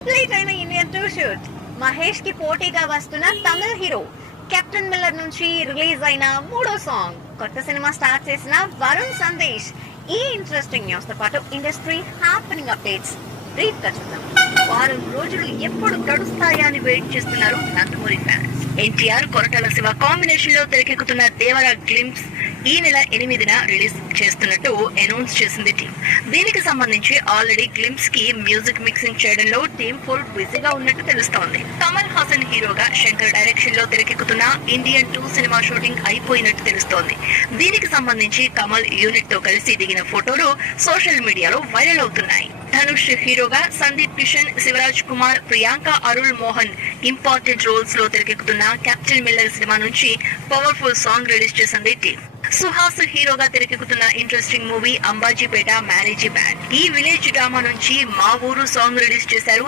Complete అయిన Indian two shoot Mahesh కి పోటీగా వస్తున్న తమిళ హీరో కెప్టెన్ మిల్లర్ నుంచి రిలీజ్ అయిన మూడో సాంగ్ కొత్త సినిమా స్టార్ట్ చేసిన వరుణ్ సందేశ్. ఈ ఇంట్రెస్టింగ్ న్యూస్ తో పాటు ఇండస్ట్రీ హ్యాపెనింగ్ అప్డేట్స్ బ్రీఫ్ గా చూద్దాం. వారం రోజులు ఎప్పుడు గడుస్తాయా అని వెయిట్ చేస్తున్నారు నందమూరి ఫ్యాన్స్. ఎన్టీఆర్ కొరటాల శివ కాంబినేషన్ లో తెరకెక్కుతున్న దేవర గ్లింప్స్ ఈ నెల 8న రిలీజ్ చేస్తున్నట్టు అనౌన్స్ చేసింది టీం. దీనికి సంబంధించి ఆల్రెడీ గ్లింప్స్ కి మ్యూజిక్ మిక్సింగ్ చేయడంలో టీం ఫుల్ బిజీగా ఉన్నట్టు తెలుస్తోంది. కమల్ హాసన్ హీరోగా శంకర్ డైరెక్షన్ లో తెరకెక్కుతున్న ఇండియన్ 2 సినిమా షూటింగ్ అయిపోయినట్టు తెలుస్తోంది. దీనికి సంబంధించి కమల్ యూనిట్ తో కలిసి దిగిన ఫోటోలు సోషల్ మీడియాలో వైరల్ అవుతున్నాయి. ధనుష్ హీరోగా సందీప్ కిషన్, శివరాజ్ కుమార్, ప్రియాంక అరుళ్ మోహన్ ఇంపార్టెంట్ రోల్స్ లో తెరకెక్కుతున్న కెప్టెన్ మిల్లర్ సినిమా నుంచి పవర్ఫుల్ సాంగ్ రిలీజ్ చేసింది టీం. సుహాస్ హీరోగా తెరకెక్కుతున్న interesting movie Ambajipeta marriage band. ఈ విలేజ్ డ్రామా నుంచి మా ఊరు సాంగ్ రిలీజ్ చేశారు.